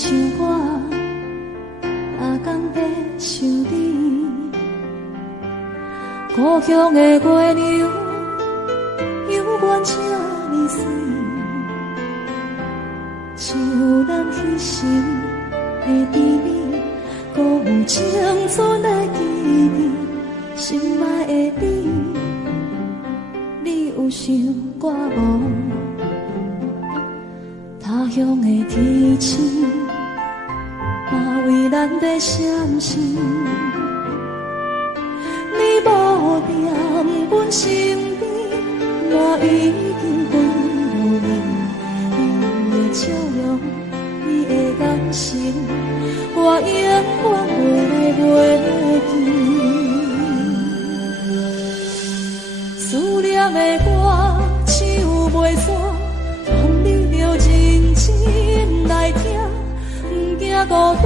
像我，哪天要想你？故乡的月娘，犹原这呢水，像咱彼时的甜蜜，搁有青春的记忆，心爱的你，你有想我无？他乡的天星，嘛为咱在闪烁。你无在阮身边，我已经飞落去。你的笑容，你的眼神，我永远袂来袂记。思念的我，唱袂煞。望你着认真来听，不惊孤单，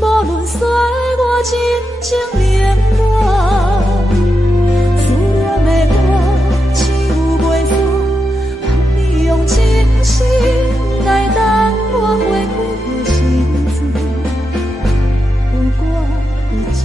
无论衰我真情冷暖。思念的我，唱袂煞，望你用真心来等我花开的时阵，有我伫这。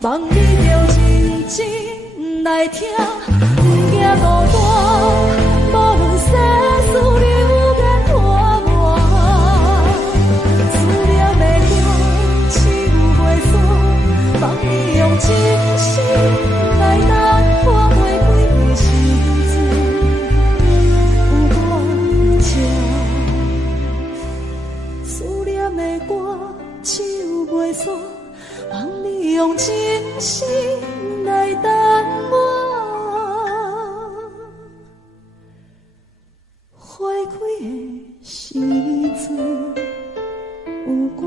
望你着认真来听，不惊孤单，无论世事流言破破。思念的我，唱袂煞，望你用真心来等我花开的时阵，有我这。思念的我，唱袂煞。望你用真心来等我花开的时阵，有我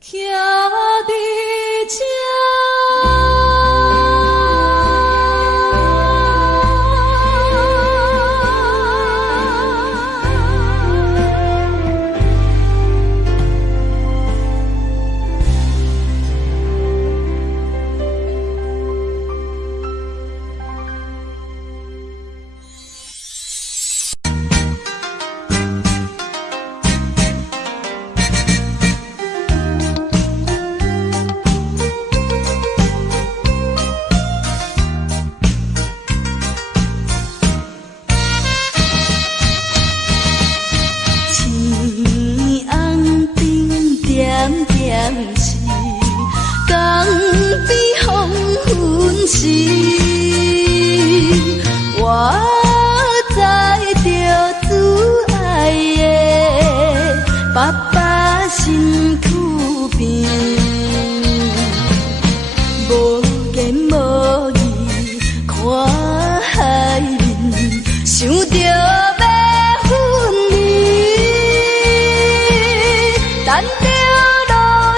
徛伫这。我在着挚爱的爸爸身躯边，无言无语看海面，想着要分离，等着落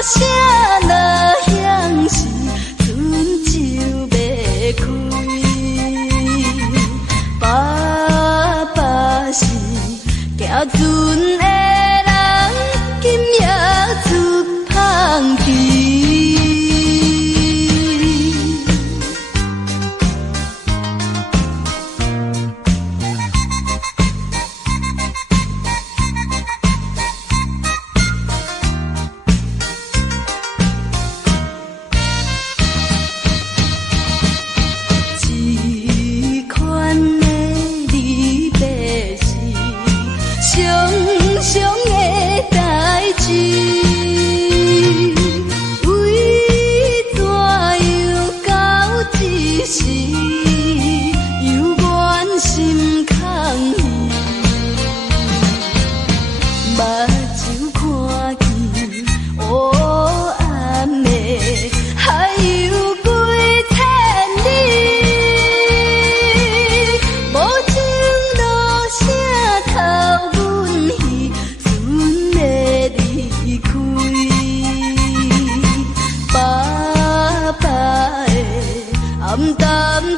声落响时，春秋要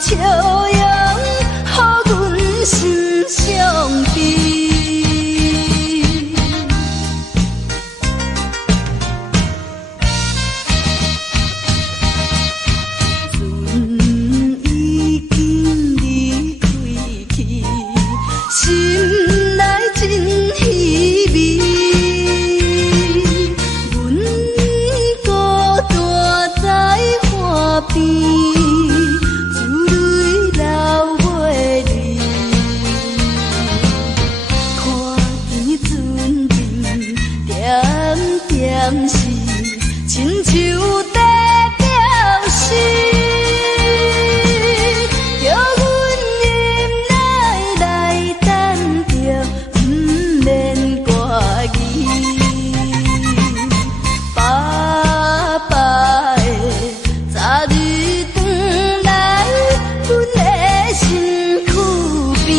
笑容，予阮心伤悲。亲像在表示，叫阮忍耐来等着，不免歌语。爸爸的早日转来，阮的身躯边。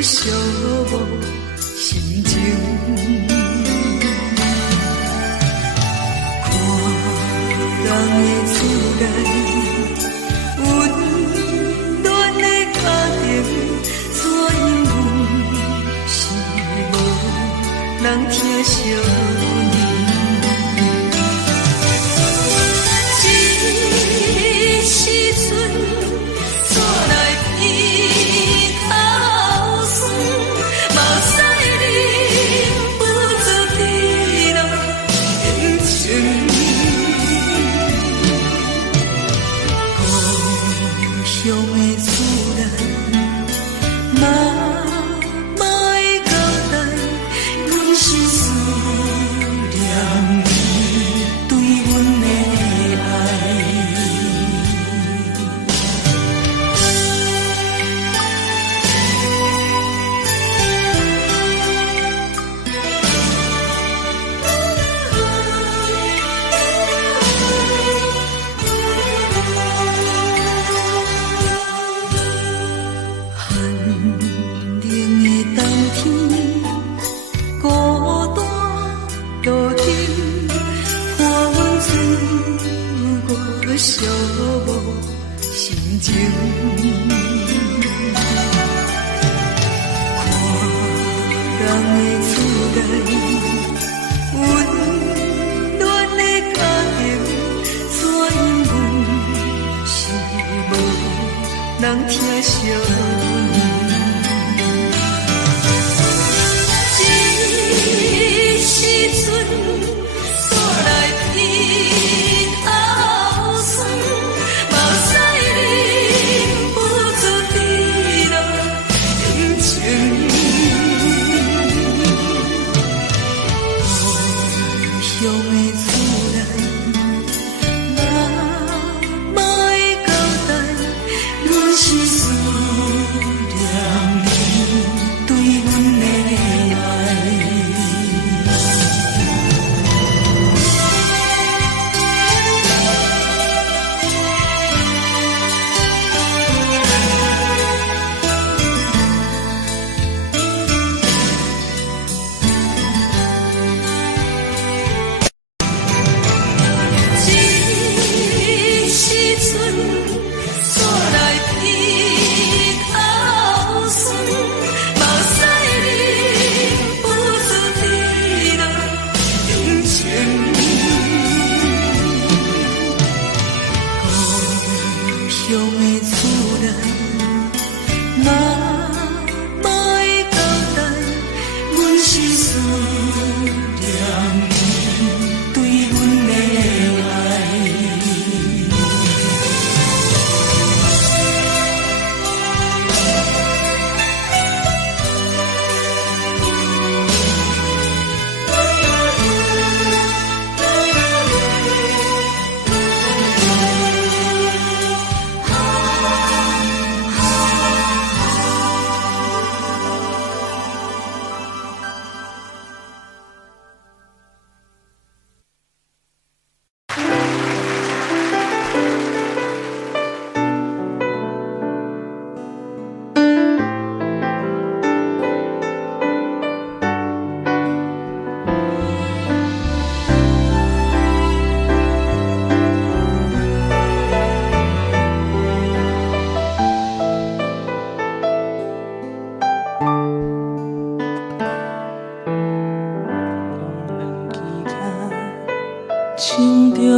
寂寞心情。看人的厝内温暖的家庭，怎因阮是无人疼惜？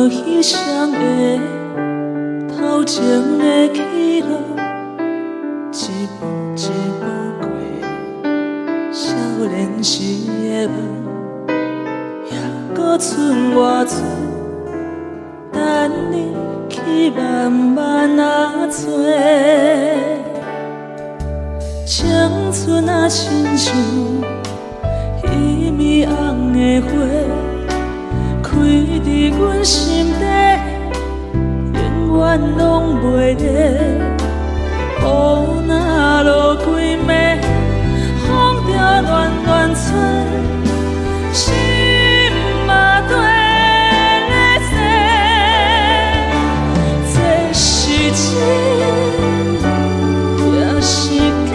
彼双的头前的起落，一步一步过少年时的梦，还搁剩偌多，等你去慢慢啊做。青春啊，亲像迄暝红的花。开伫阮心底，永远拢袂离。雨若落几暝，风着乱乱吹，心嘛跟咧坐。这是真，也是假，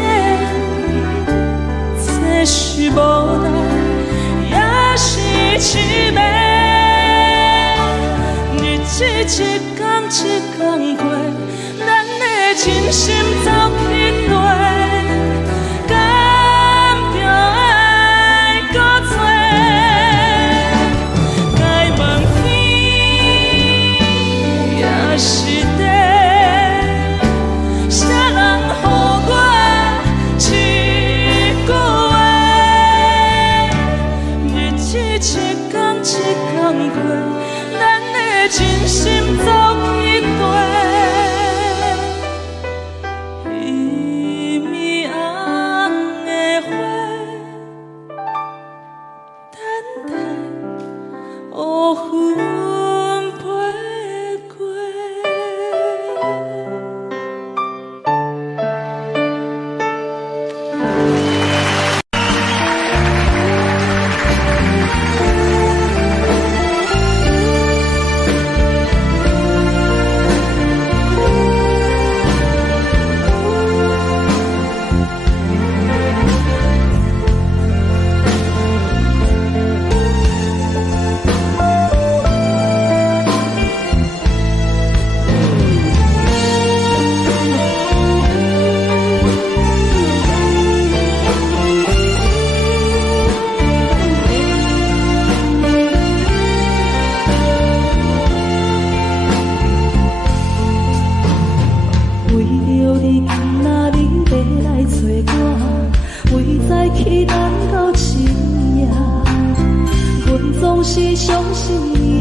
是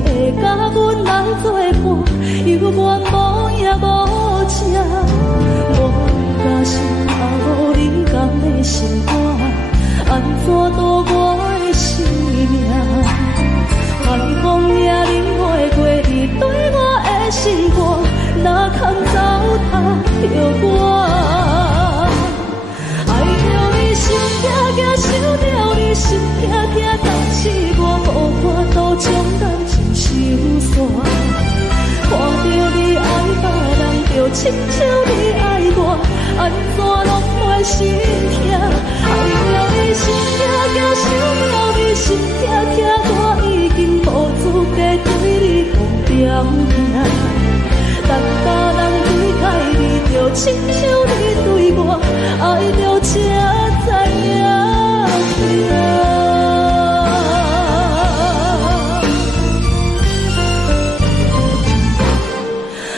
会甲阮来作伴，犹原无影无迹。我假是后你甘的心肝，安怎度我的生命？海风掠你花过，你对我的心肝，哪堪糟蹋着我？爱着你心痛痛，想着你心痛痛，但是我无法度将感情收煞。看着你爱别人，就亲像你爱我，安怎拢会心痛？爱着你心痛痛，想着你心痛痛，我已经无资格对你讲条件。但别人对待你，就亲像你对我，爱着才知影痛。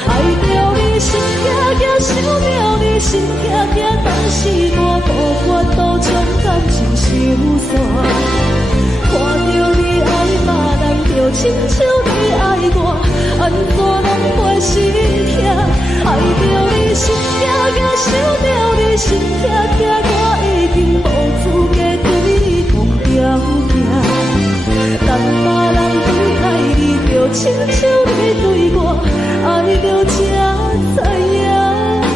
爱着你心痛痛，想着你心痛痛，但是我无法度将感情收煞。看着你爱别人，就亲像你爱我，安怎拢会心痛？爱着你心痛痛，想着你心痛痛，我已经无资格对你讲条件。但别人对待你，就亲像你对我，爱着才知影痛。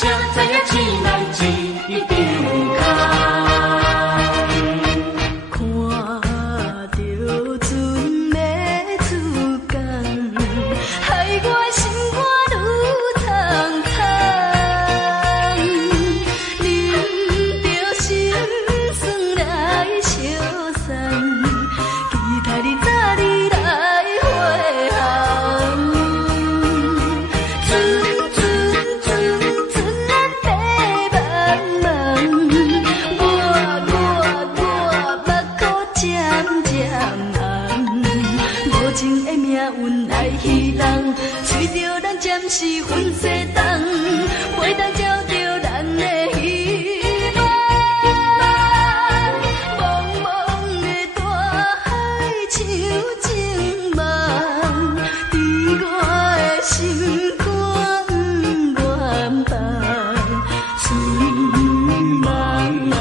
谁知影醒来一张空？看着船要出港，害我心肝愈淌淌。啉着心酸来相送，期待你早日来回航。船咱白茫茫，我目眶渐渐红，无情的命运来戏弄，随着咱暂时分西东，袂当照着咱的希望。茫茫的大海像情梦，伫我的心肝远放。春梦啊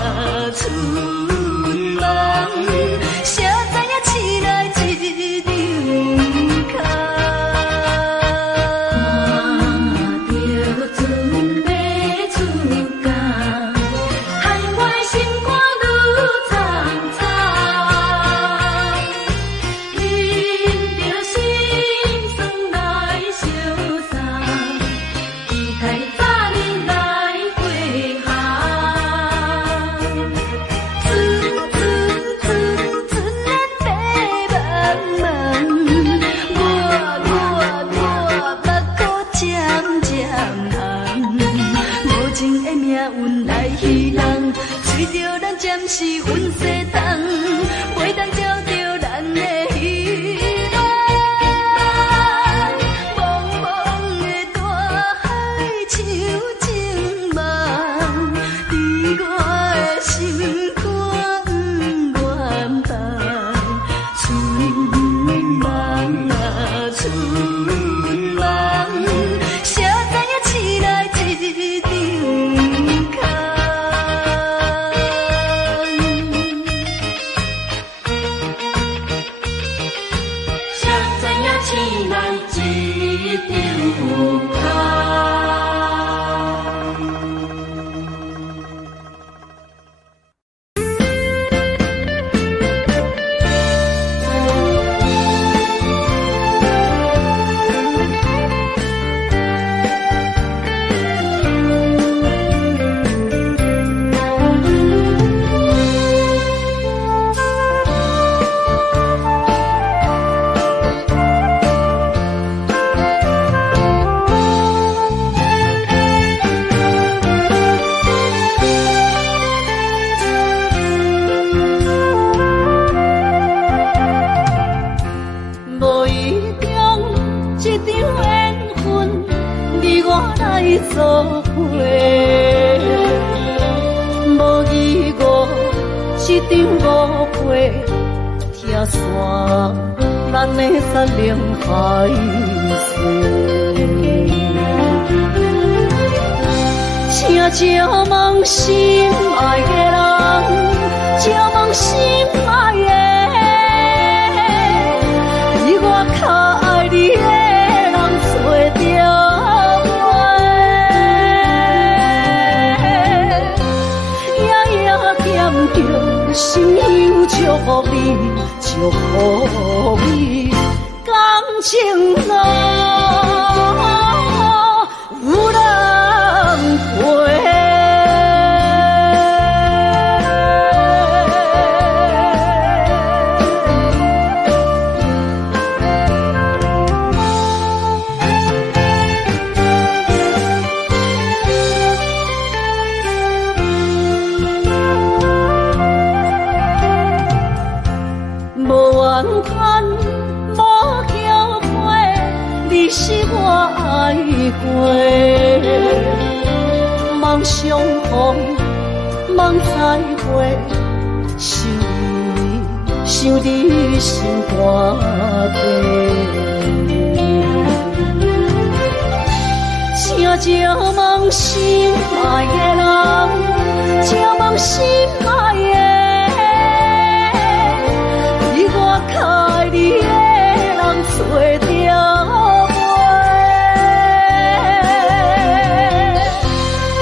春梦，谁知影醒来一张空？看着船要出港，害我的心肝愈苍苍。啉着心酸来相送，期待早日来回航。船咱白茫茫，我目眶渐渐红，无情的命运来戏弄，随着咱暂时分西东，袂当照着咱的希望。茫茫的大海像情梦，伫我的心肝远放。春梦啊春梦，谁知影醒来一张空？谁知影醒来一张空？无意中一场缘分，你我来作伙。无意外一场误会，拆散咱的山盟海誓。请照问心爱的人，照问心爱的。比我较爱你的人找着我，夜夜惦着心忧祝福你，祝福你感情路有人陪。无怨叹，无后悔，你是我爱过。梦相逢，梦再会，想你心肝底。请照问心爱的人，照问心爱的。我较爱你的人找着我，夜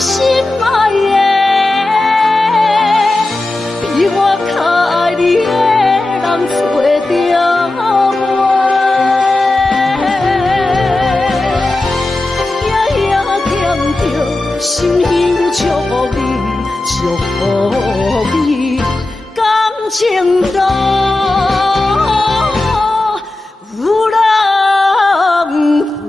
心爱的，比我较爱你的人找着我。夜夜念着心忧祝福你，祝福你感情路有人陪。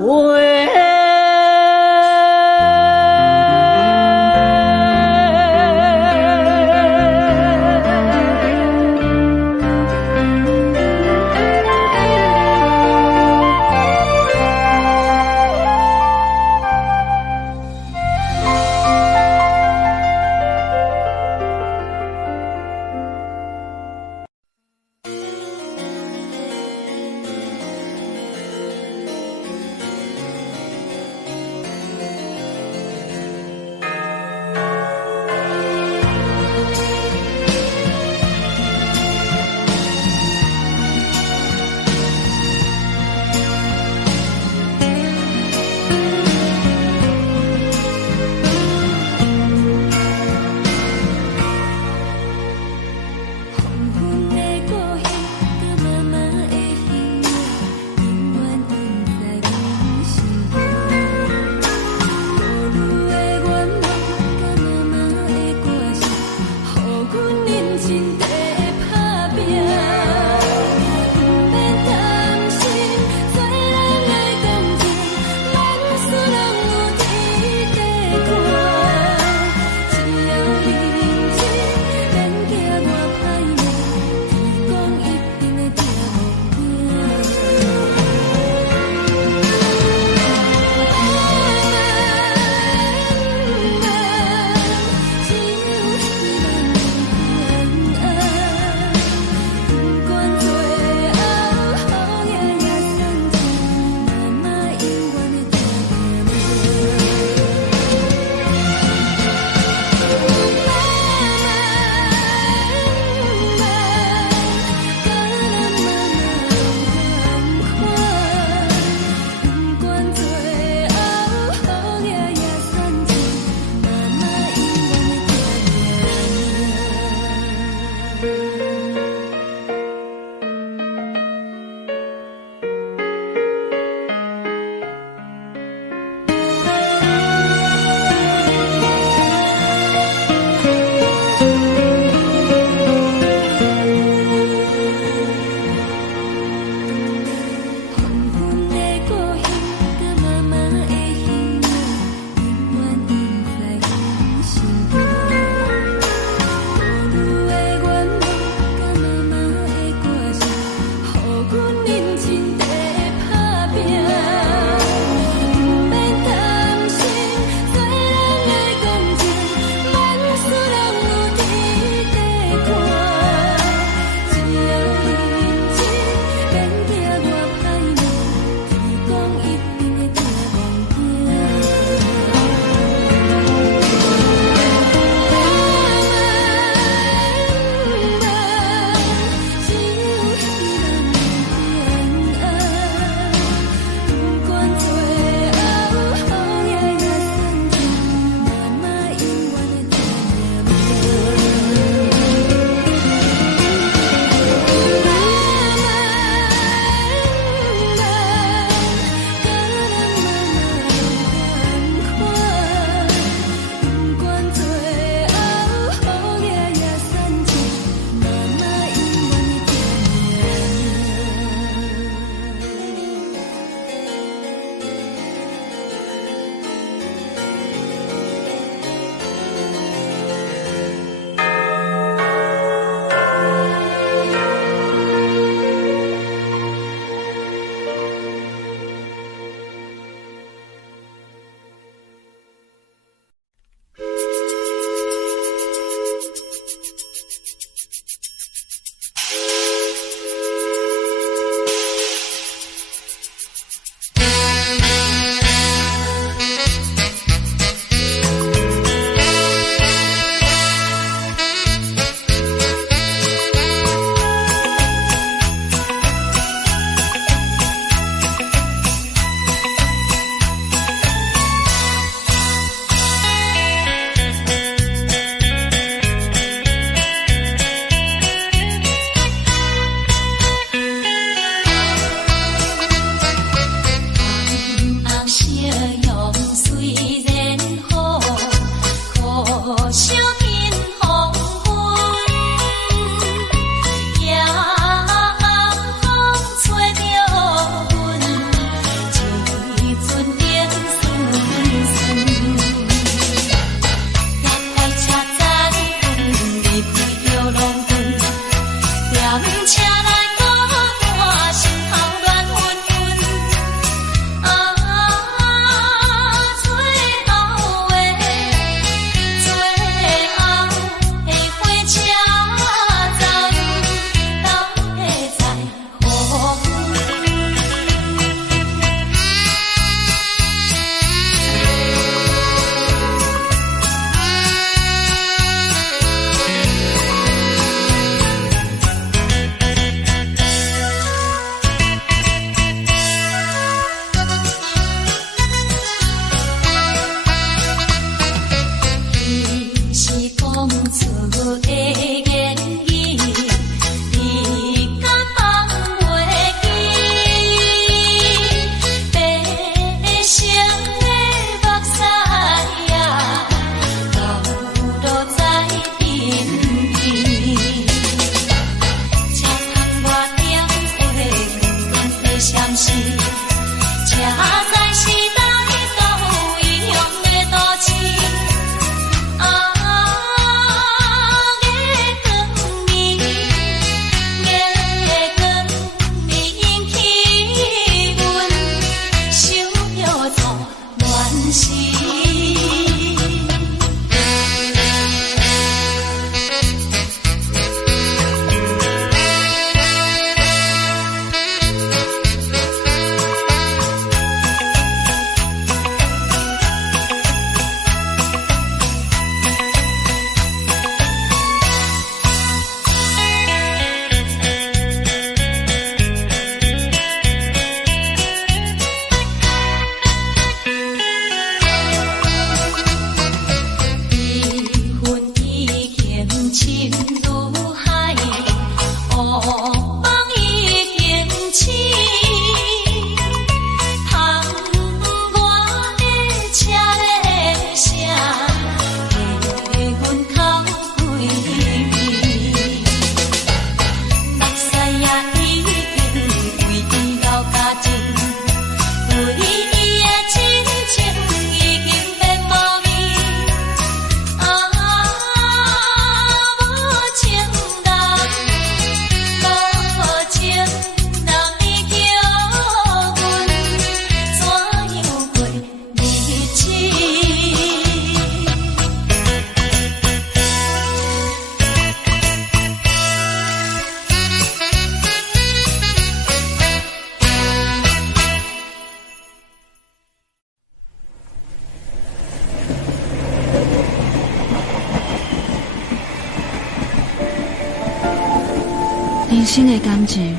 生的感情，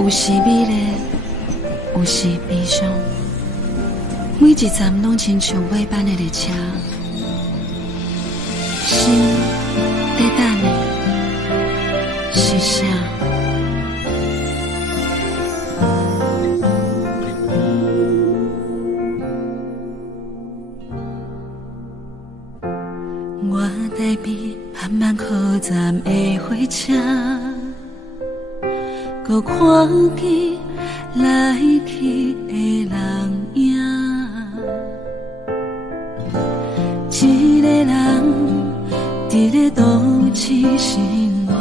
有时美丽，有时悲伤。每一站拢亲像尾班的列车，心在等的是啥？我台边慢慢靠站的火车，搁看见来去的人影。一个人伫咧都市生活，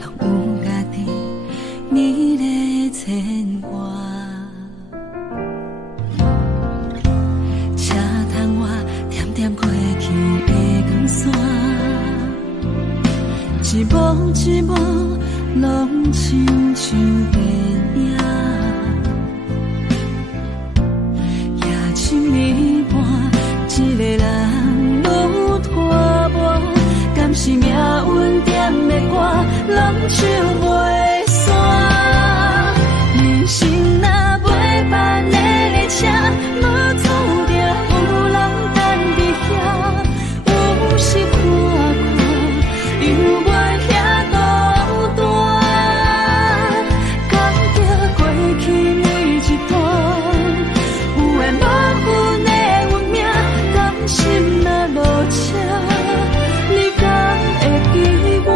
拢有家己美丽牵挂。车窗外点点过去的光线，一幕一幕拢亲像电影。夜深暝半，一个人愈拖磨，敢是命运点的歌，人唱袂散。人生若袂办的列车，无注定有人等伫遐。有时看看，犹原遐孤单，感觉过去每一段，有缘无分的运命，甘心若落车，你敢会记我？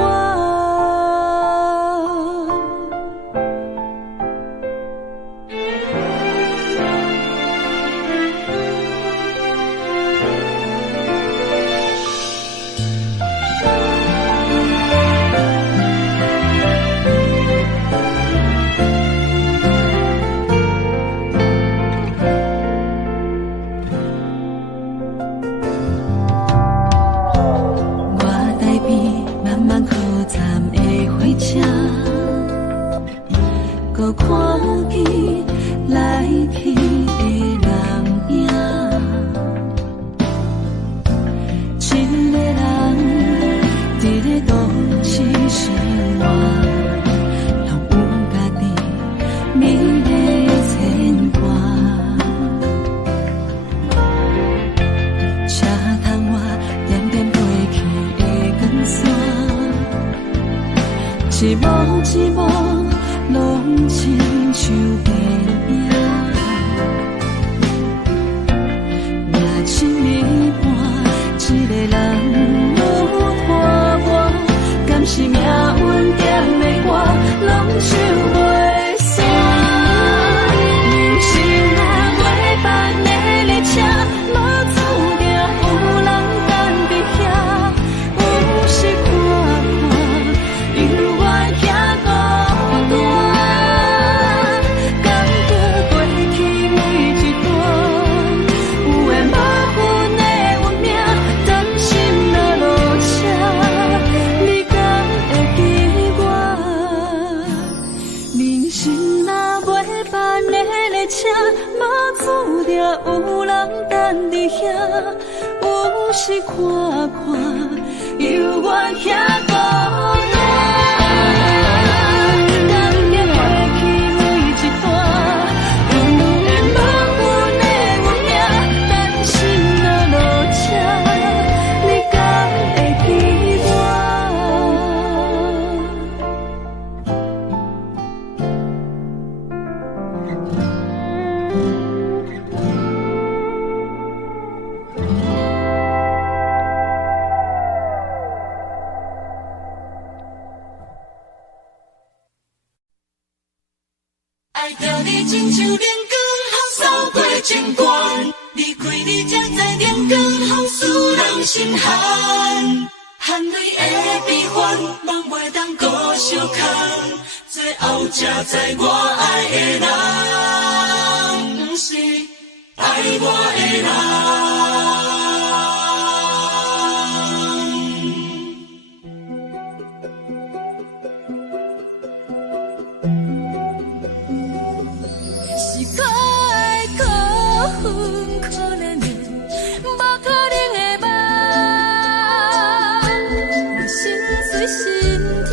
我台边慢慢靠站的火车，搁看见来去的人影。一个人伫咧都市生活，拢有家己美丽牵挂。车窗外点点飞去的光线，一幕一幕拢亲像电影。夜深暝半，一个人愈拖磨，敢是命运点的歌，拢唱袂散。人生若袂办的列车，无注定有人等伫遐。有时看看，犹原遐孤单，感觉过去每一段，有缘无分的运命，甘心若落车，你敢会记我？人生若袂办的列车，无注定有人等伫遐。有时看看，犹原遐孤单，感觉过去每一段，有缘无分的运命，甘心若落车，你敢会记我？爱着你亲像连光，风扫过情关。离开你才知连光，风使人心寒。含泪的悲欢，望袂当搁相牵。最后才知我爱的人，不是爱我的人。是可爱可恨可怜的，无可能的梦，我心碎心痛。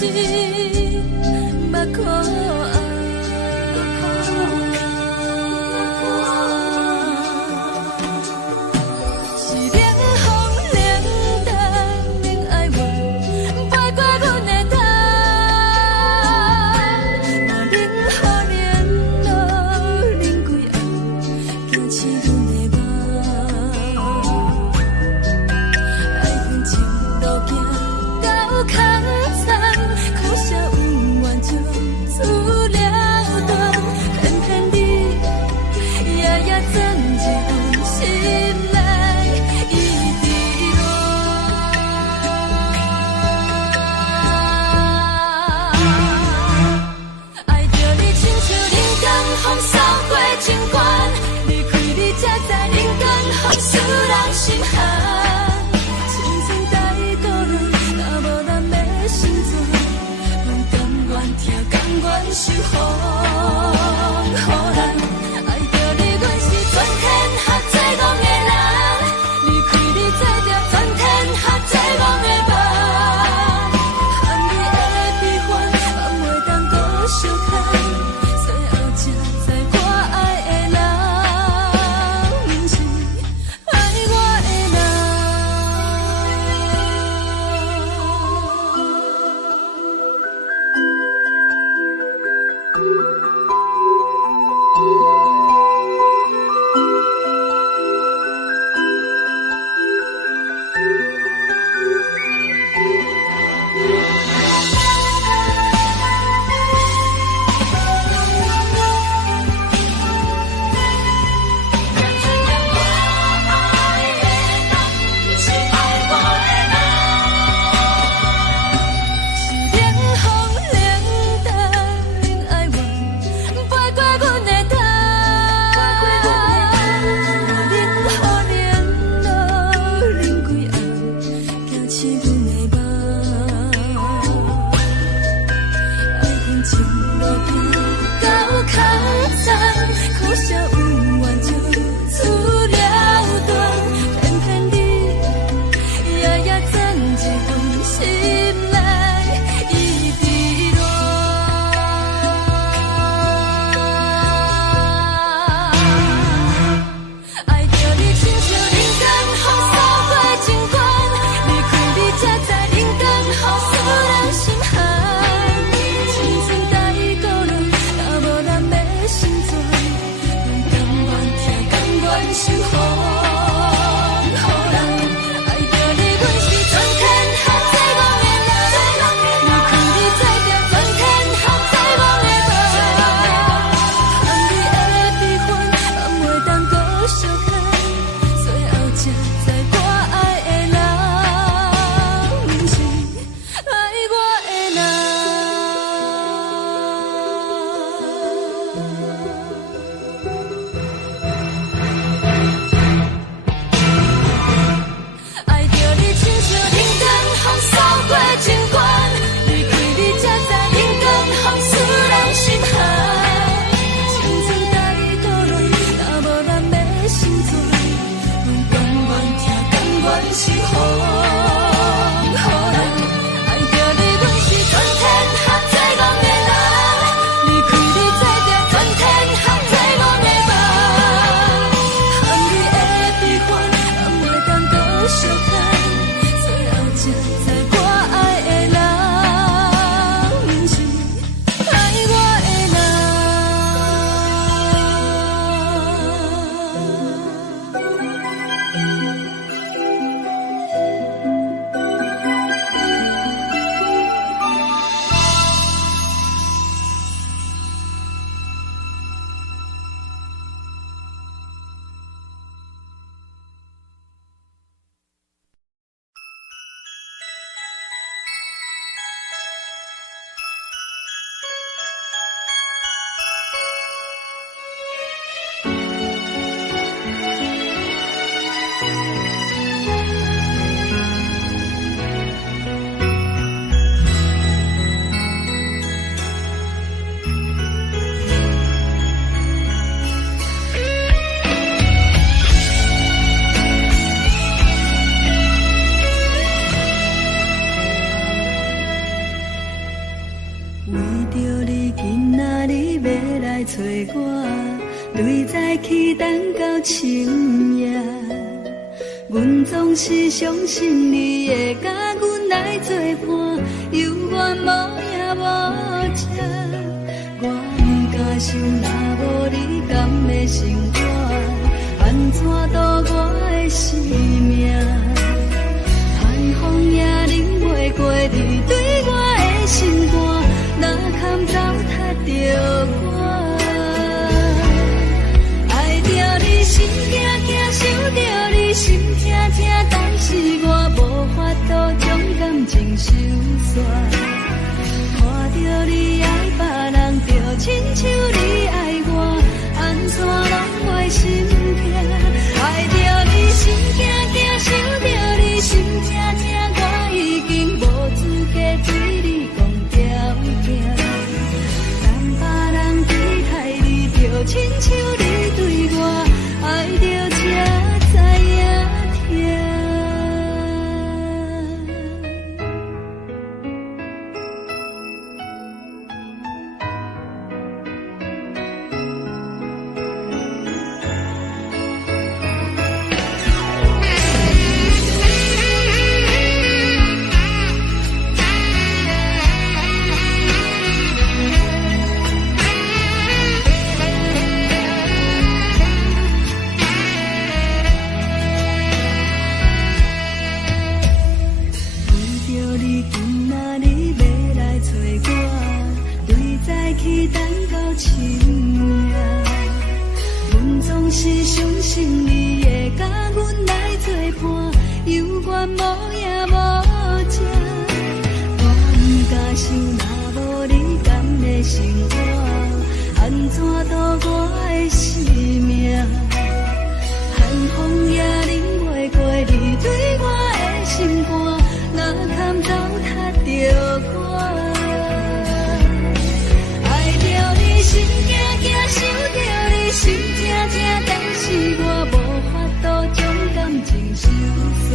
是目眶红。守护，予人爱着你，阮是全天下最戆的人。离开你，做着全天下最戆的梦。含你的悲欢，嘛袂当搁相牵。最后才知我爱的人，不是爱我的我，对早起等到深夜。阮总是相信你会甲阮来作伴，犹原无影无迹。我不敢想，若无你甘会生活，安怎度我的生命？寒风也忍袂过你对我的心肝，哪堪糟蹋着我？爱着你心惊惊，想着你心痛痛，但是我无法度将感情收煞。看着你爱别人，就亲像你爱我，安怎拢袂心痛？爱着你心惊惊，想着你心痛痛，我已经无资格对你讲条件。当别人对待你，就亲像你对我，爱着才知影痛。是相信你会甲阮来作伴，犹原无影无迹。我不敢想，若无你甘会生活，安怎度我的生命？寒风也忍袂过你对我的心肝，哪堪糟蹋着我？爱着你心惊惊，想着你心痛痛，但是我无法度将感情收煞。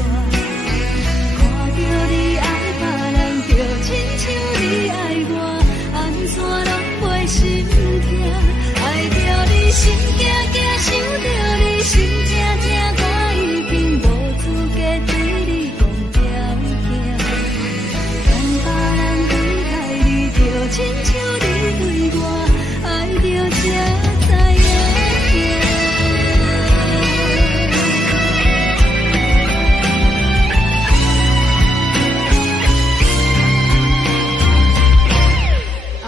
看着你爱别人，就亲像你爱我，安怎拢袂心痛？爱着你心惊惊，想着你心痛痛，我已经无资格对你讲条件。当别人对待你，就亲像你对我，爱着才知影痛。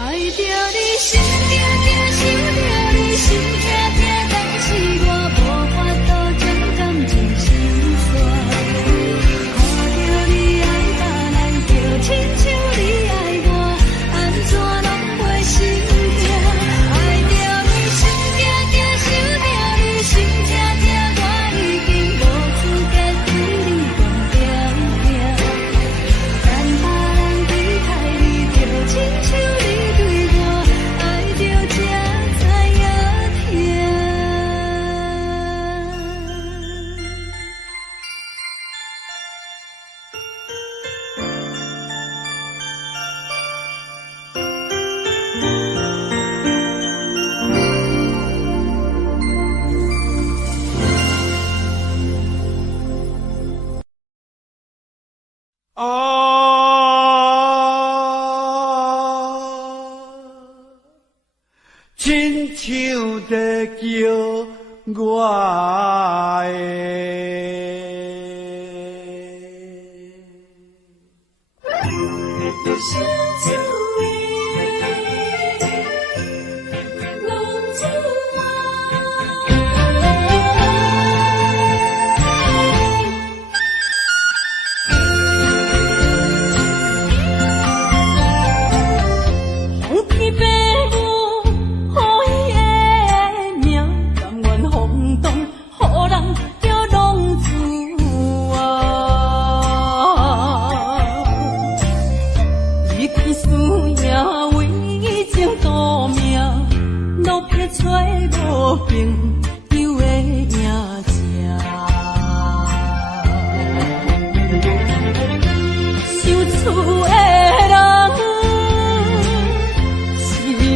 爱着你心惊惊，想着你心痛痛，但是我无法度将感情收煞。看着你爱别人，就亲像你爱我，安怎拢袂心痛？爱着你心惊惊，想着你心痛痛，我已经无资格对你讲条件。但别人对待你，就亲像你对我，爱着才知影痛。亲像在叫我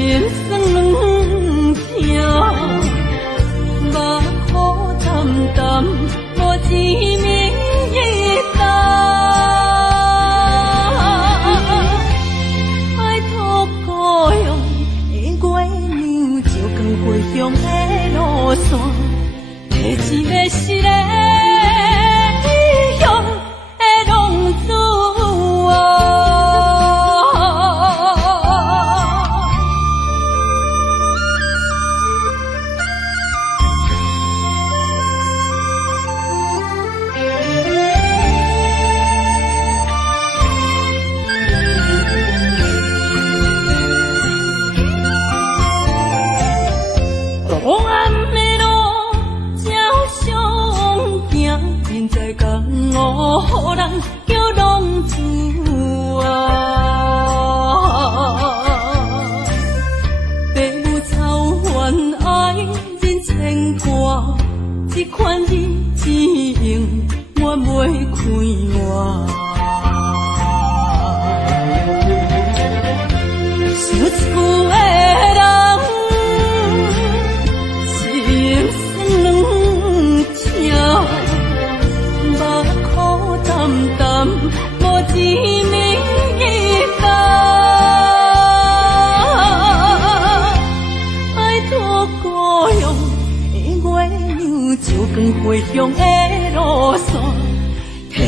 人生两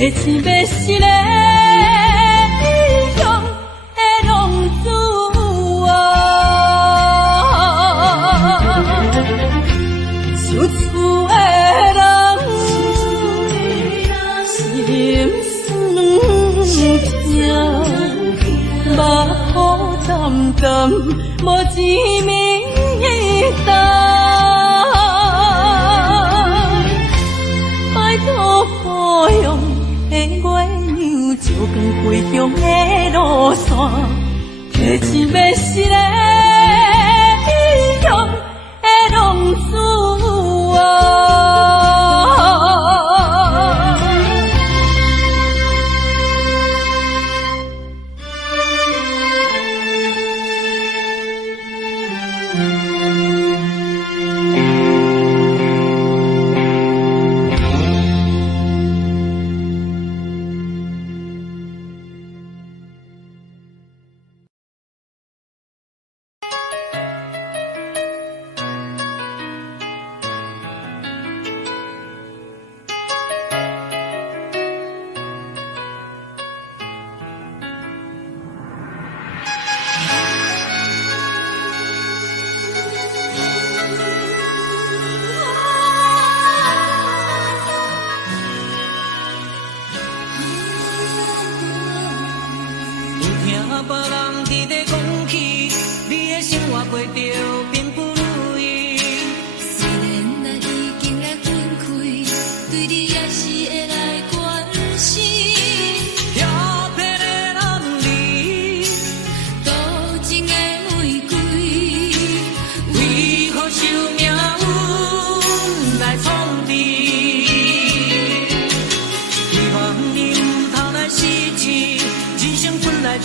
提醒要是个英雄的浪子受厝的人心酸痛，目眶澹澹无滋味的拜托保养的月亮，照光归乡的路线，提醒要是个英雄的浪子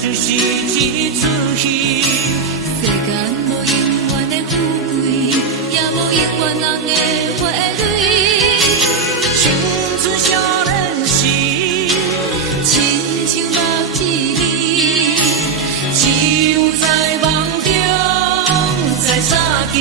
就是一出戏，世间无永远的富贵，也无永远人的花蕊。青春少年时，亲像目一字，只有在梦中才相见。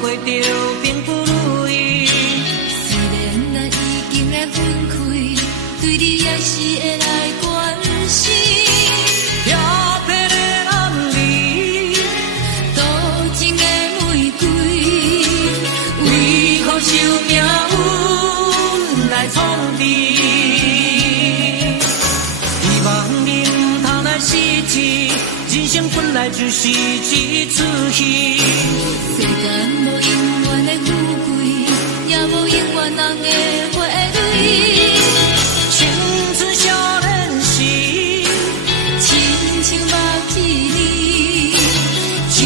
过着并不如意，虽然咱已经来分开，对你也是会来关心。漂泊的男儿，多情的玫瑰，为何受命运来创治？希望你唔通来失志，人生本来就是一出戏。世间无永远的富贵，也无永远人的花蕊。青春少年时，亲像目一字，只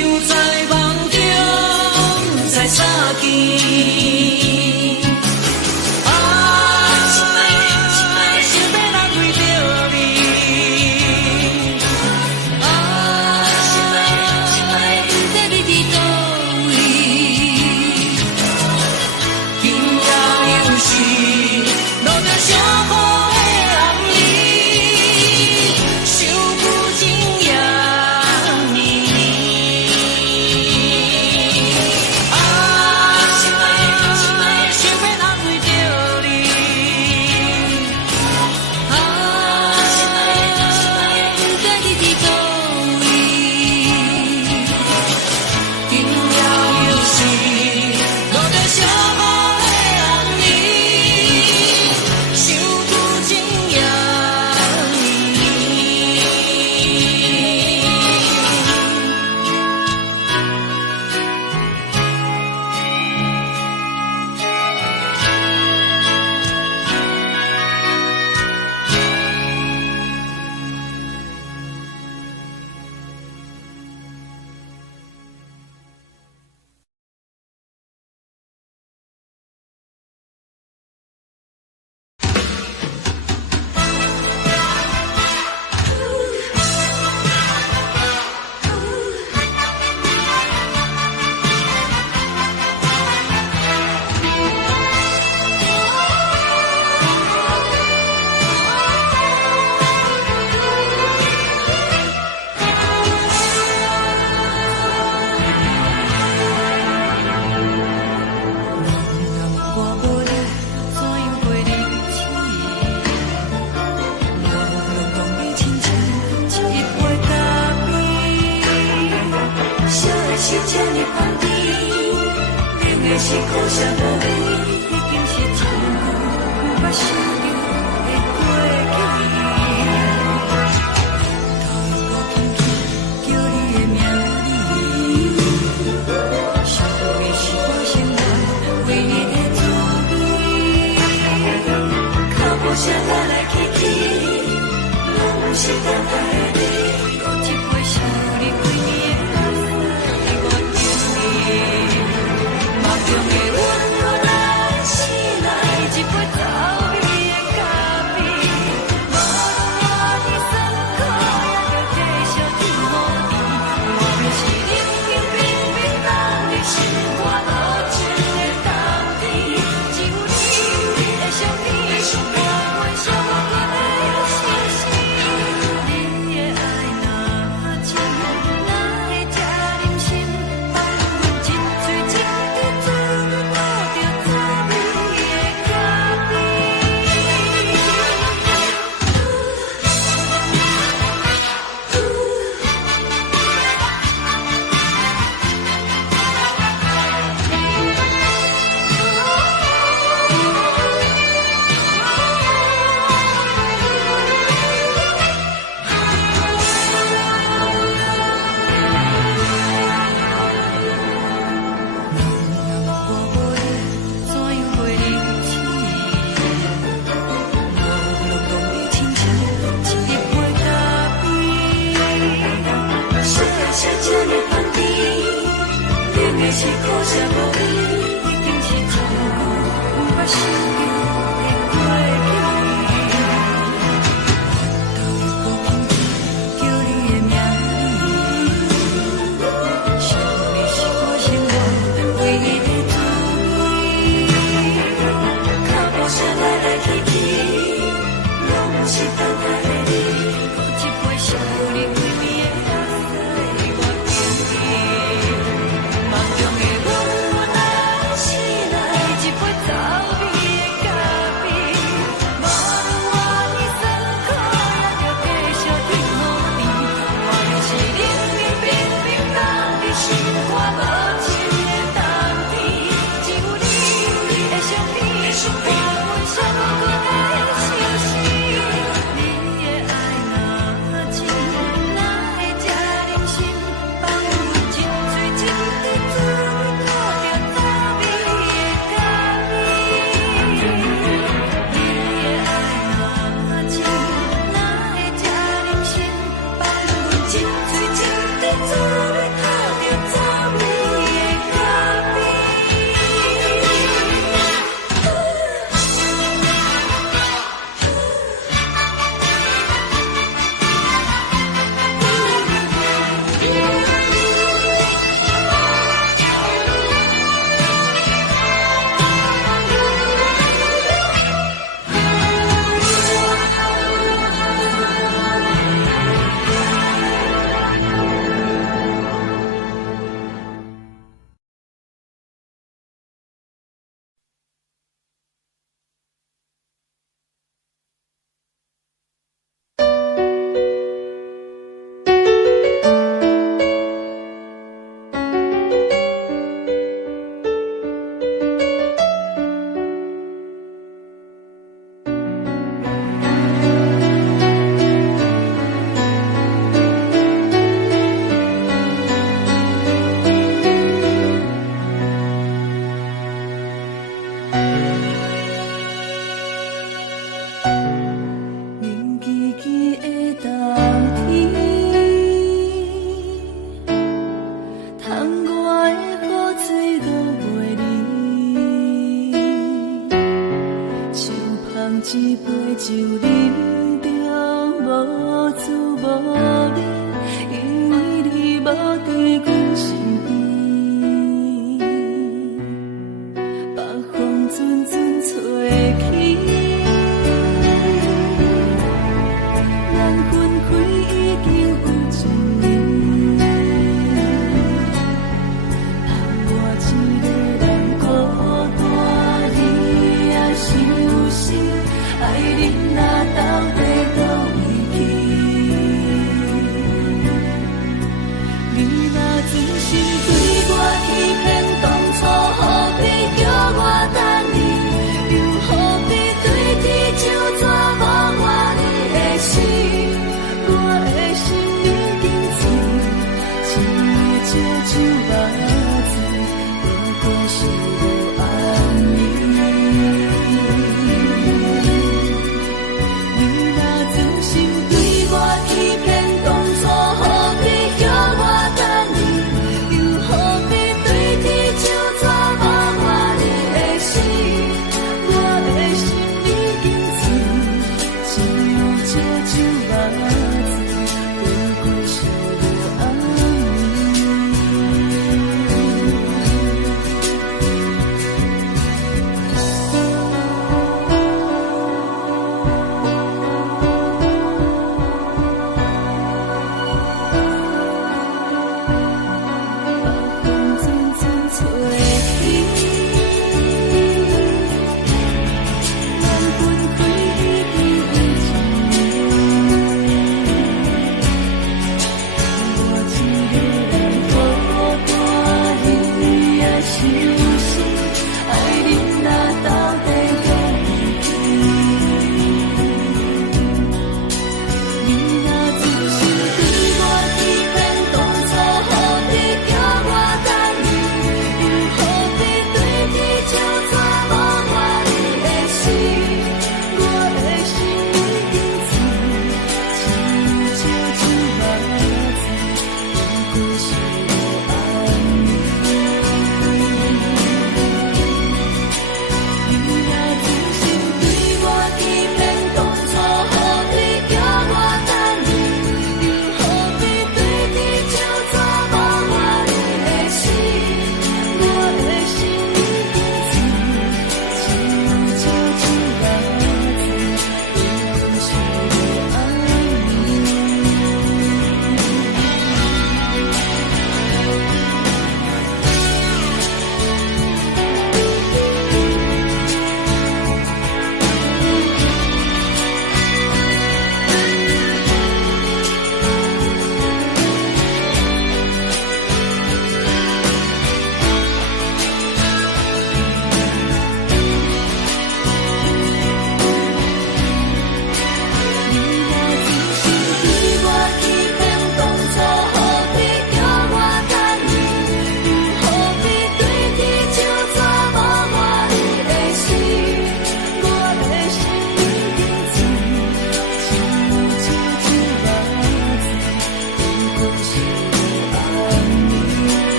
有在梦中才相见。是这呢放低，冷的是苦涩无味，已经是一句不捌想着的过去。头一个轻轻叫你的名字，想的是我心内为你的滋味，脚步声来来去去，拢是等待的你。是苦涩无味，已经是一句不捌想着的过去。头一个轻轻叫你的名字，想的是我心内为你的滋味，脚步声来来去去，拢是等待的你，搁一杯烧你对面的垃圾我敬你。我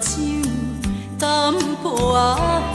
酒淡薄仔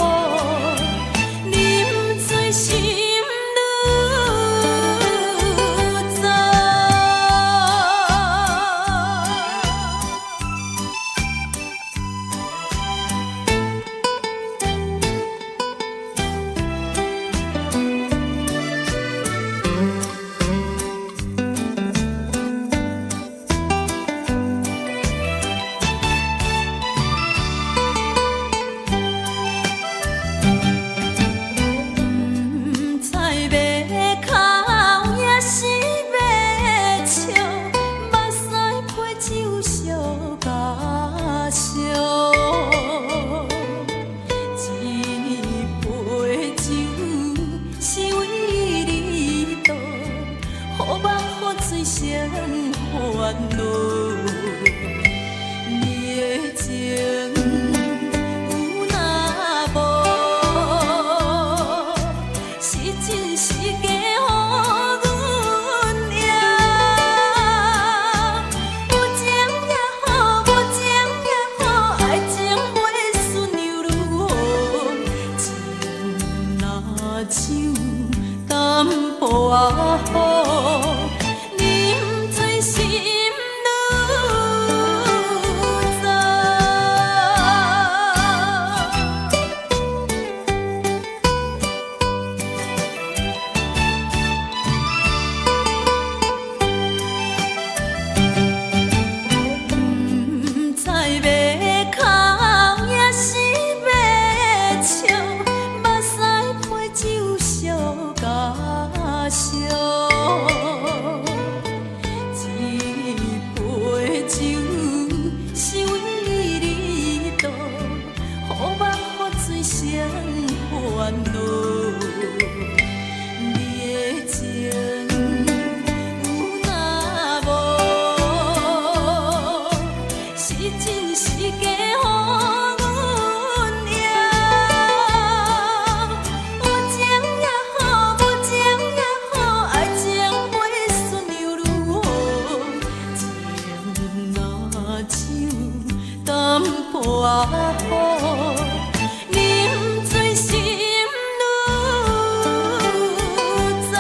好，啉醉心愈糟。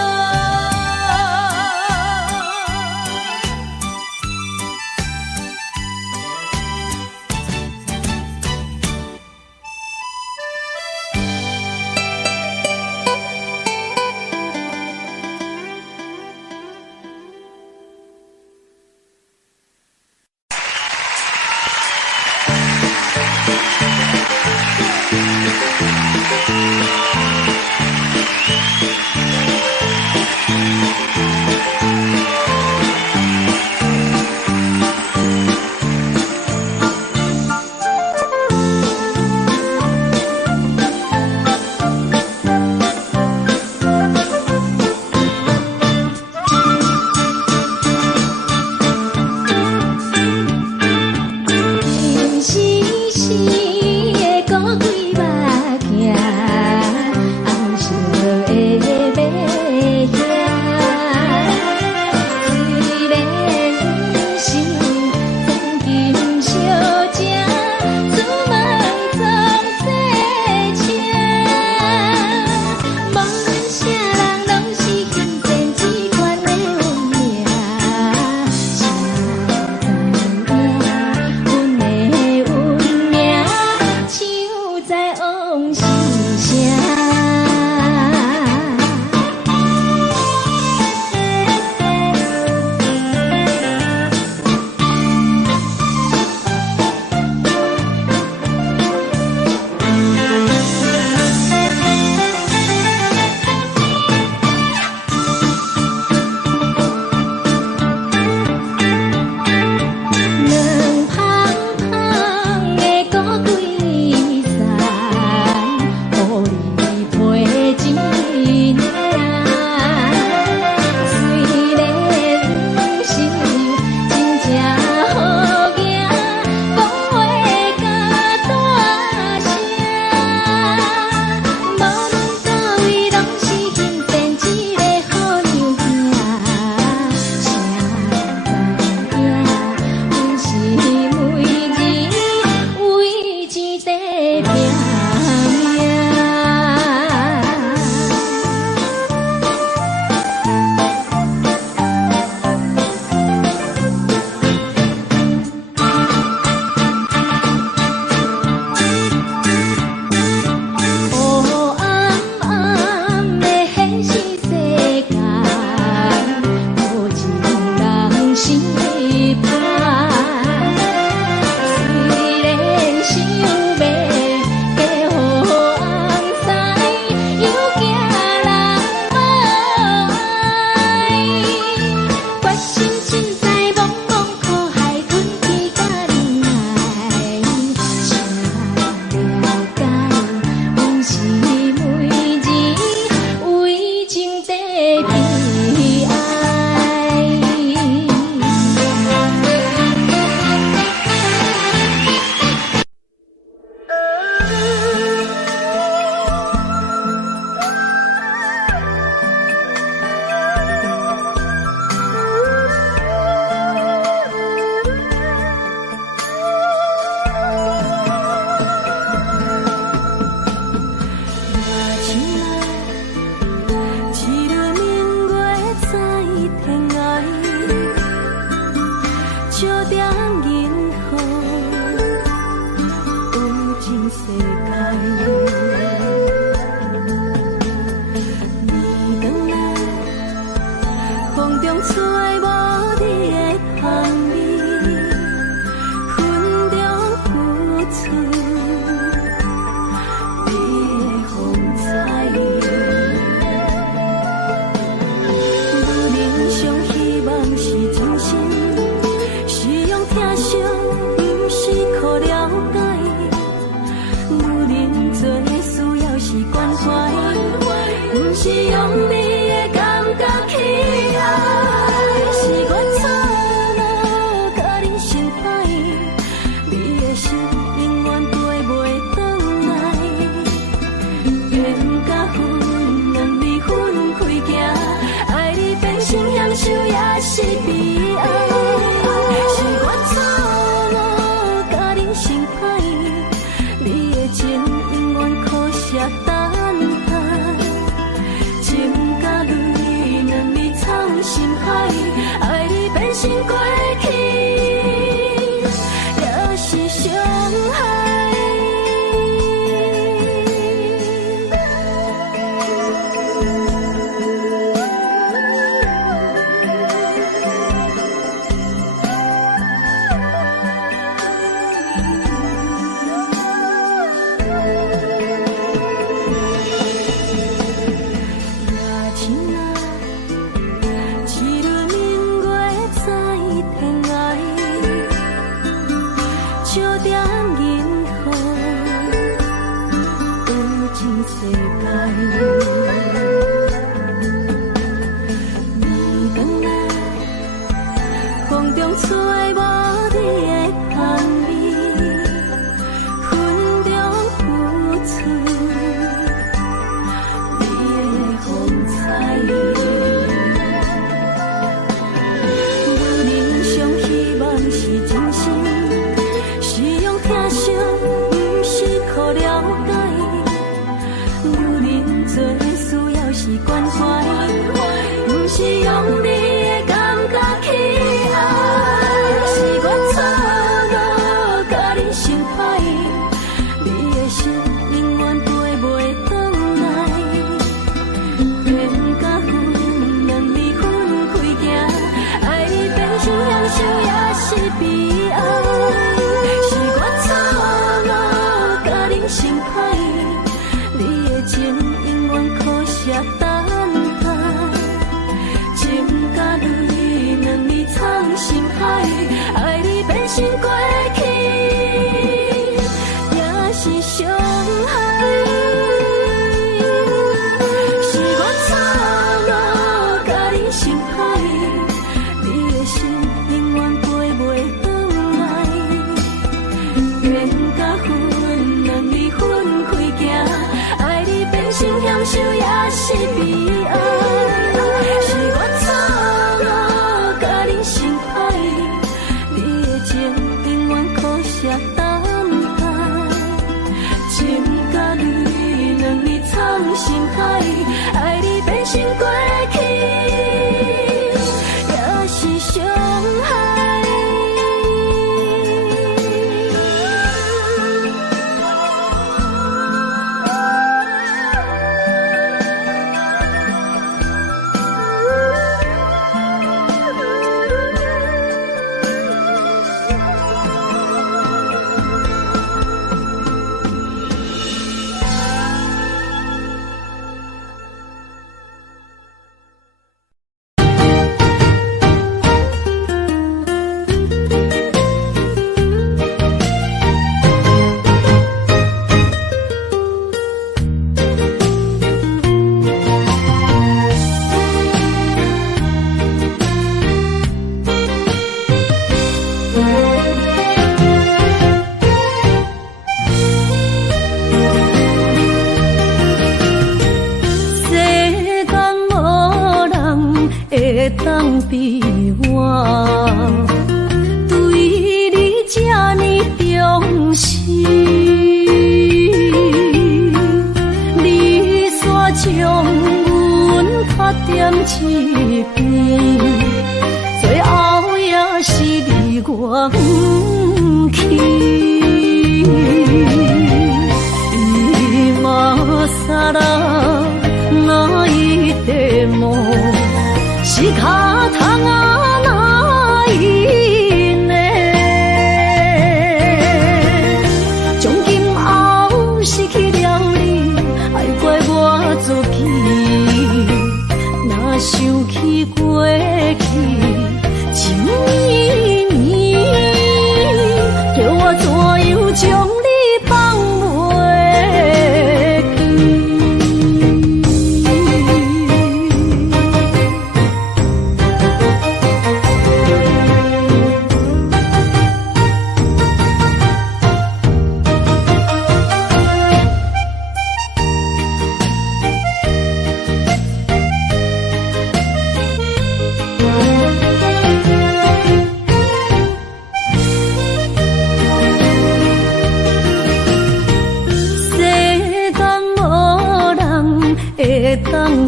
心永远飞袂转来，缘甲分两离分开行，爱你变成享受也是悲哀。是我错误，甲人心歹，你的情永远可惜等待，情甲泪两字藏心海，爱你变成过去。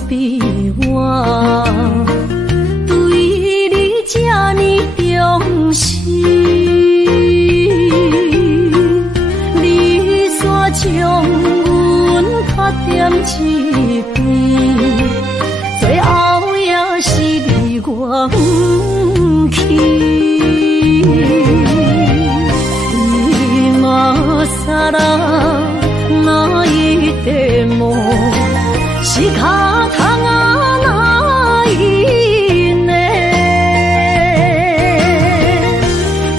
比我对你这呢重视，你煞将阮拍点一边，最后也是离我不去。今さら哪一点梦是脚通啊哪一呢？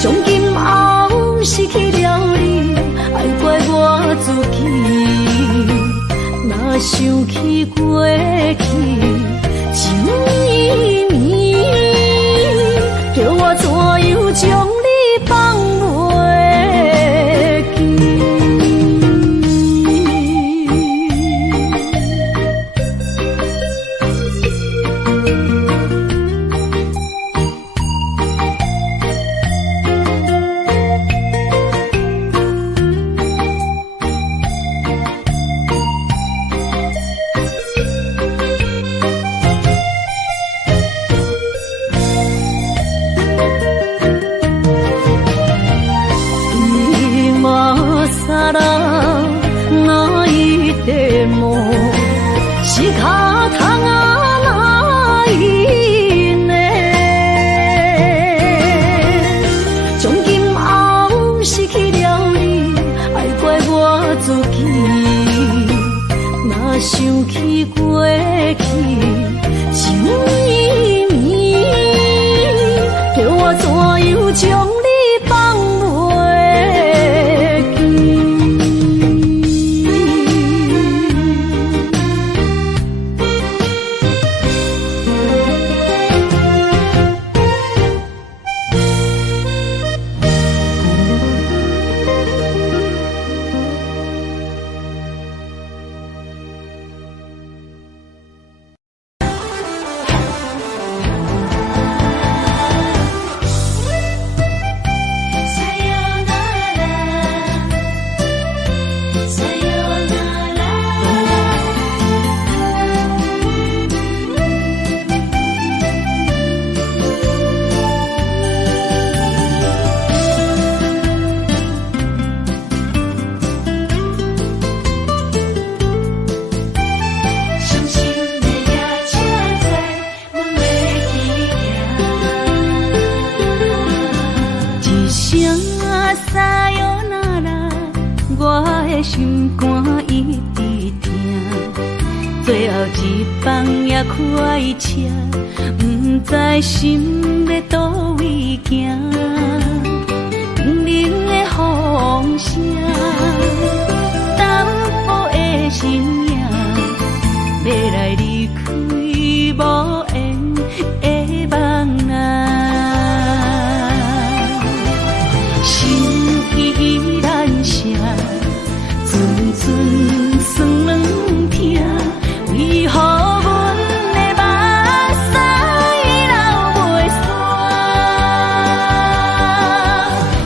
从今后失去了你，爱怪我自己。若想起过去情绵绵，叫我怎样将你放袂？是脚通啊哪一呢？从今后失去了你，爱怪我自己。若想起过去情绵绵，叫我怎样将你放袂记？心肝一直疼，最后一放也开车，不知心要倒位行。冷冷的风声，淡薄的身影，要来离开无缘的梦啊，心依然舍。寸酸软痛，为何阮的目屎流袂煞？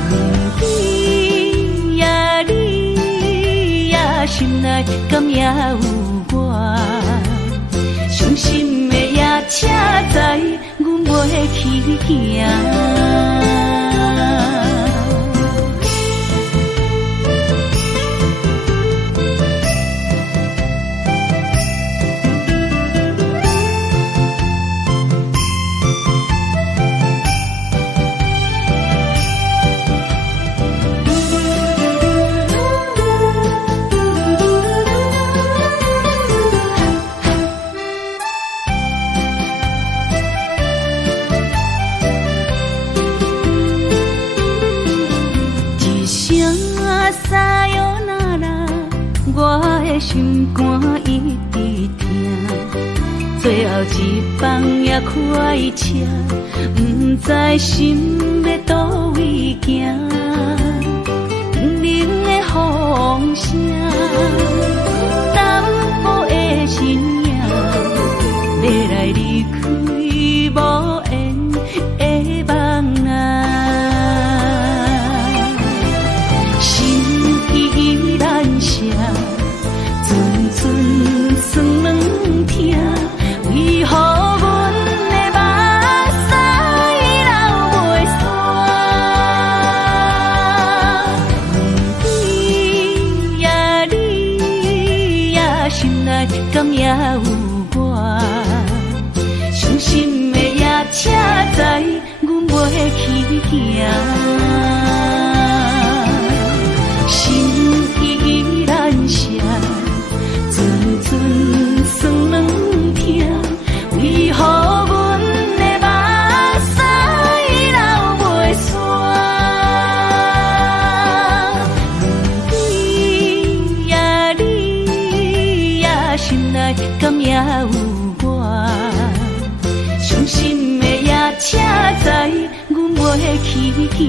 面对呀你呀，心内敢也有我？伤心的也车载，阮袂去行。心肝一直疼，最后一放也开车，不知心要倒位行。冷冷的风声，淡薄的身影，要来离开无缘的梦啊，心依然舍。寸寸酸软痛，心依然伤，阵阵酸软痛，为何阮的目屎流袂煞？你呀，心内敢也有我？伤心的夜车载，阮袂去行。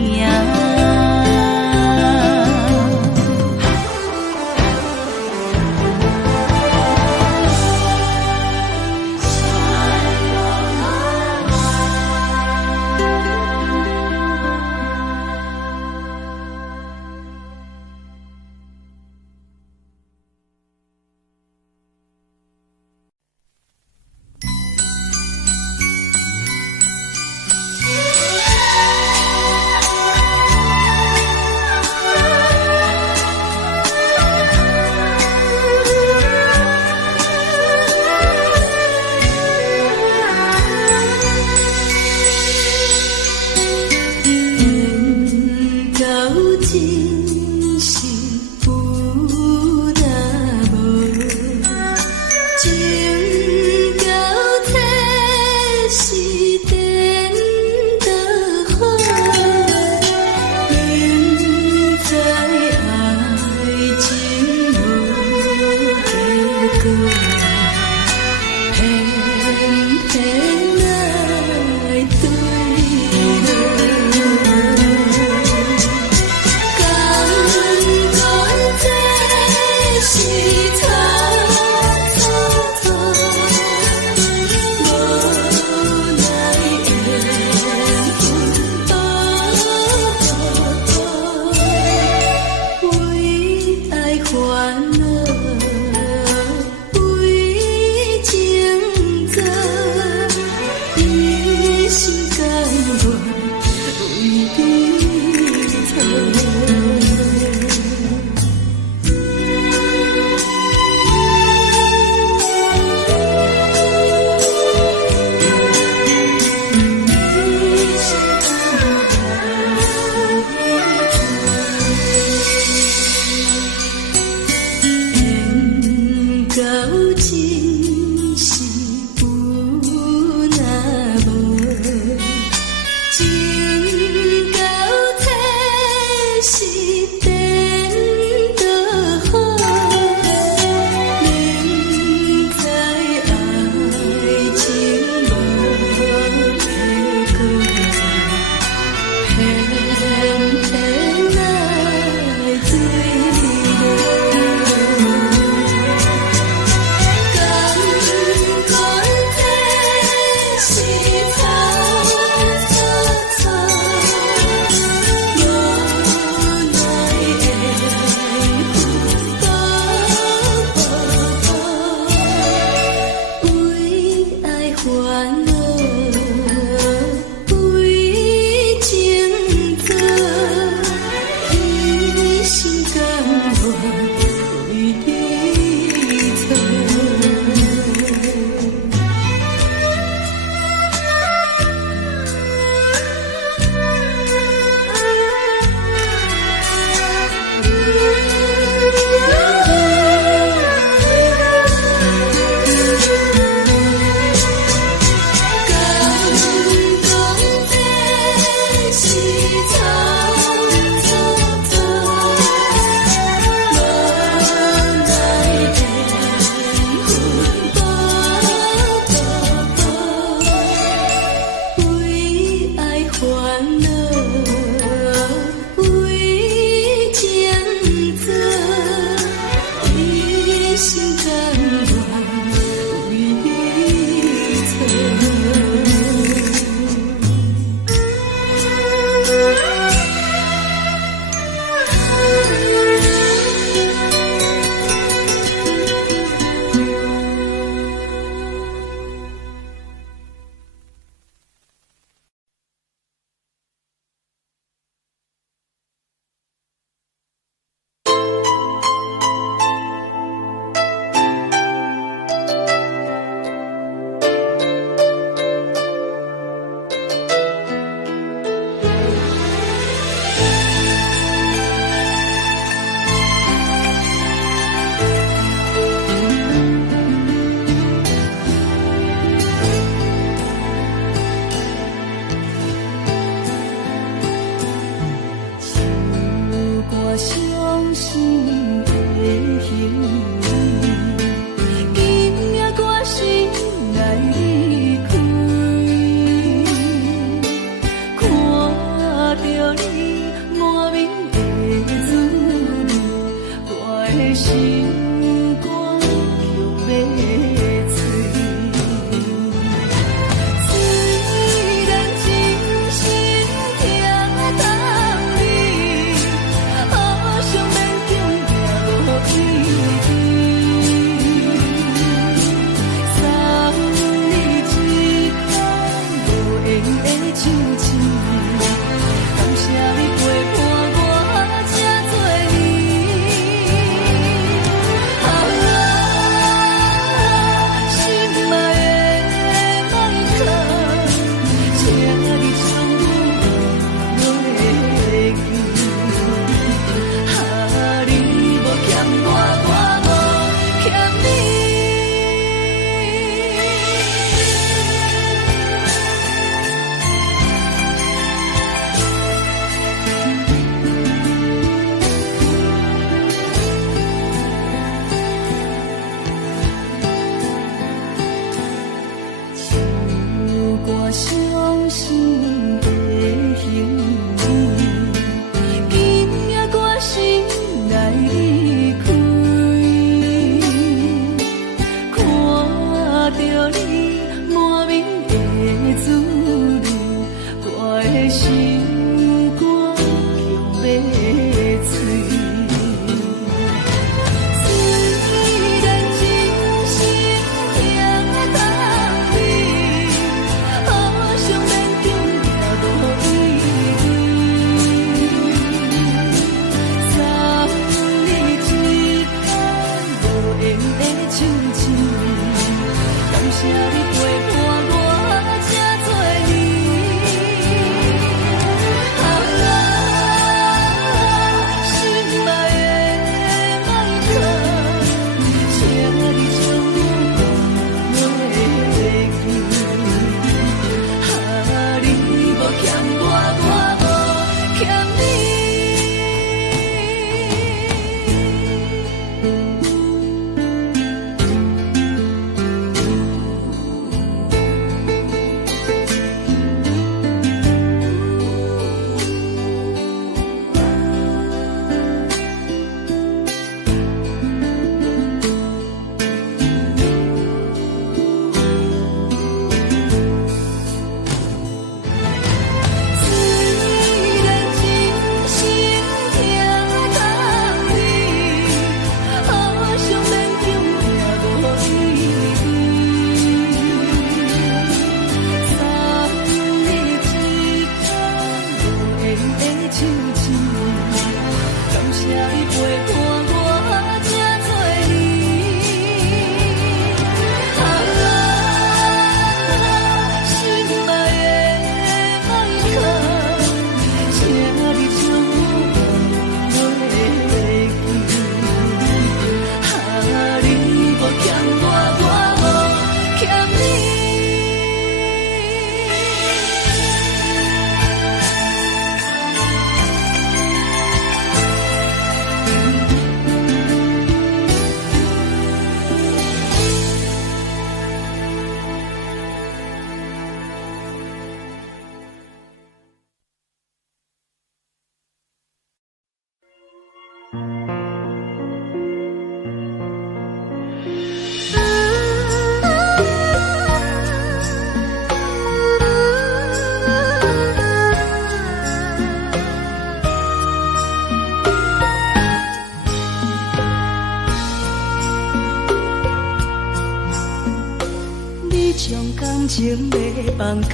感情要放空，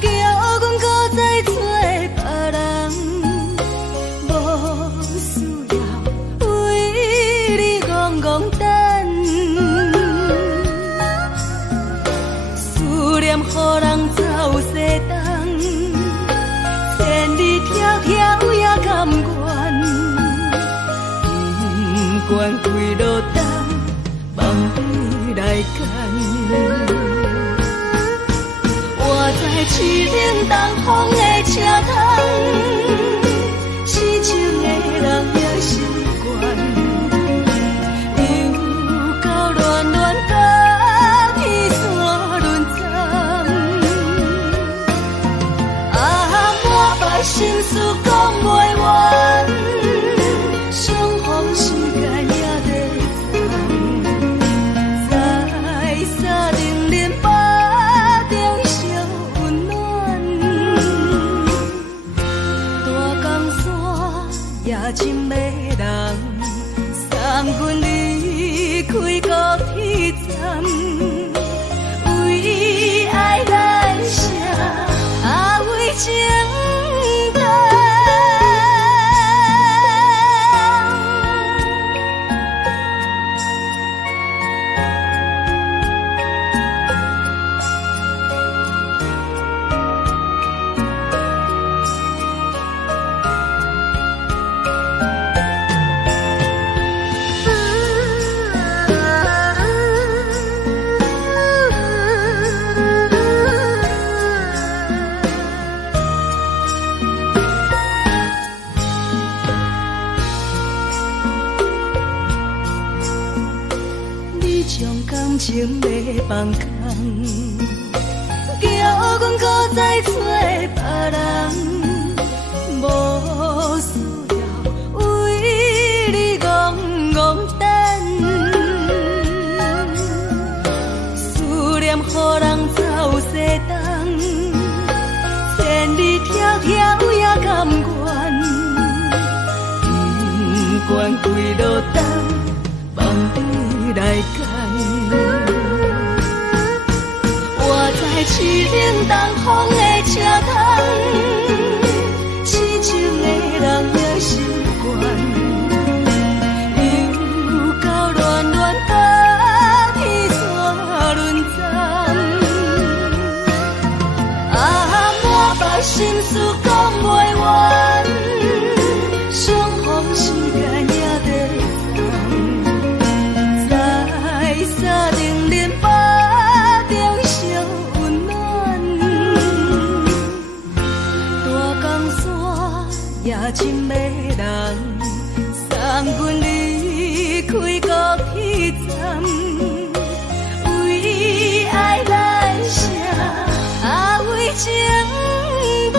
叫阮搁再找别人，无需要为你戆戆等，思念予人走西东，千里迢迢也甘愿，不管几落冬，望你来干。我在市顶东风的车窗，痴情的人也习惯，又到乱乱甲彼山论站。啊，满腹心事讲袂完，相逢也真要人送阮离开高铁站，为爱来舍，为情重。感情要放空，叫阮搁再找别人，无需要为你戆戆等，思念予人走西东，千里迢迢也甘愿，不管几落冬，望你来干。我在痴冷东风的车窗，痴情的人也习惯，又到乱乱搭去错轮站。满腹心事讲袂完，相逢时间也在长，在沙定连巴中相温暖，大江山也真要人送阮离开高铁站，为爱来舍，为情重。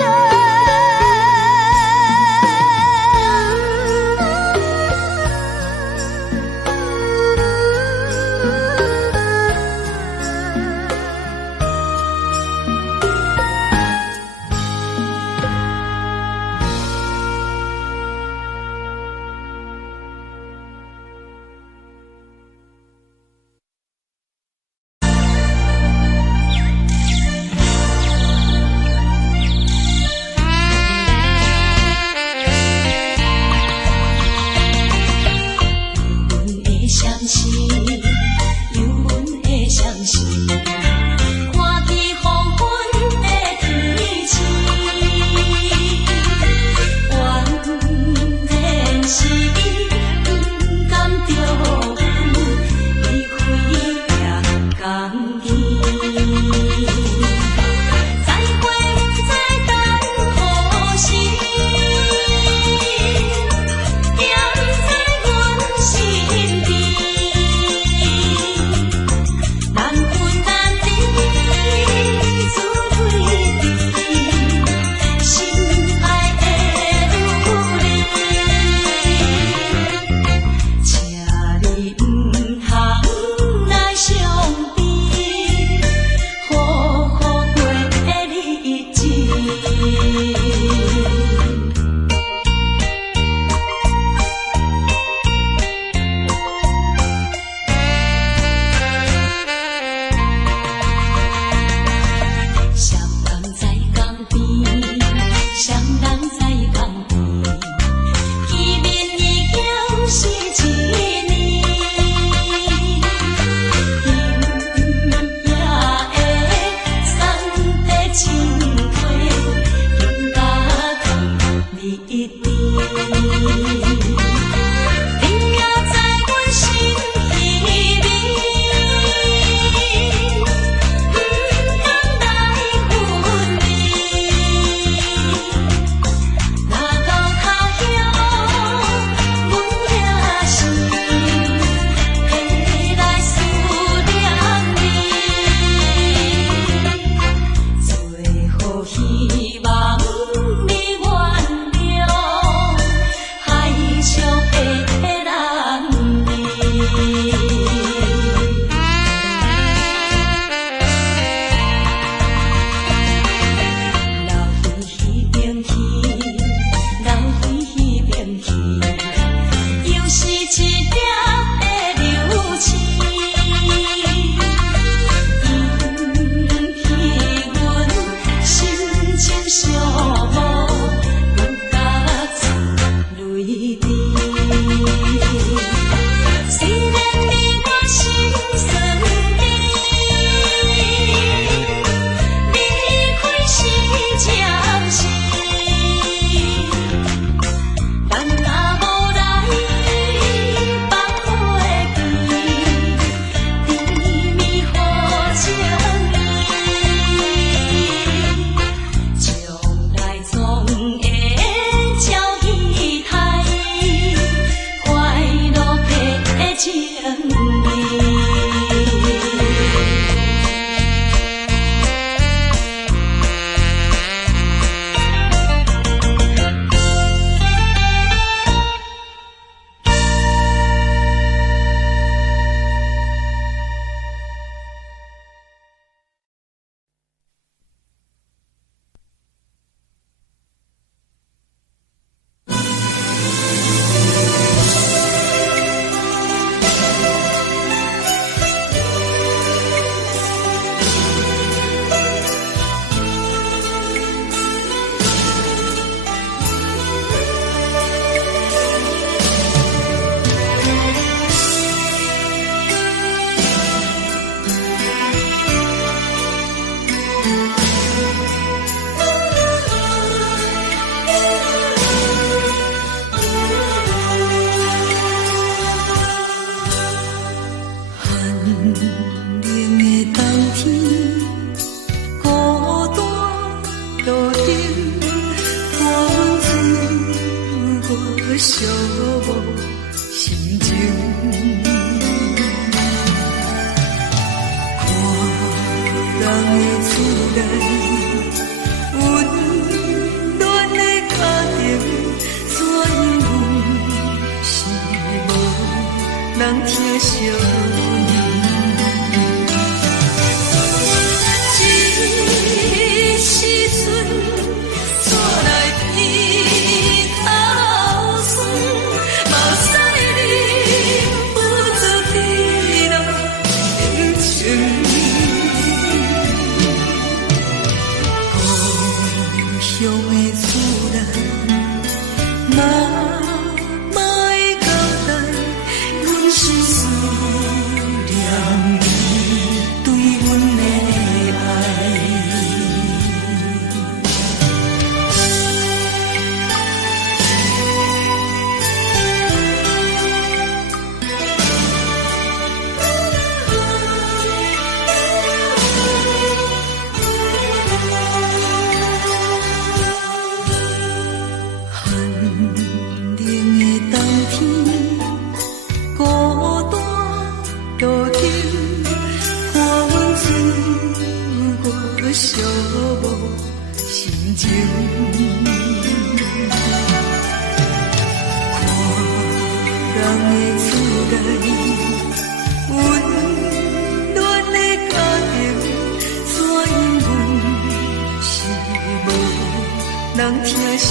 希望你原谅，海寂寞心情。看人的厝内温暖的家庭，怎样是无人疼惜。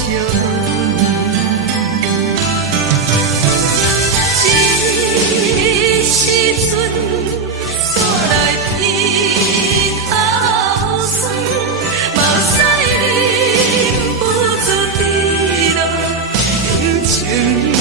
情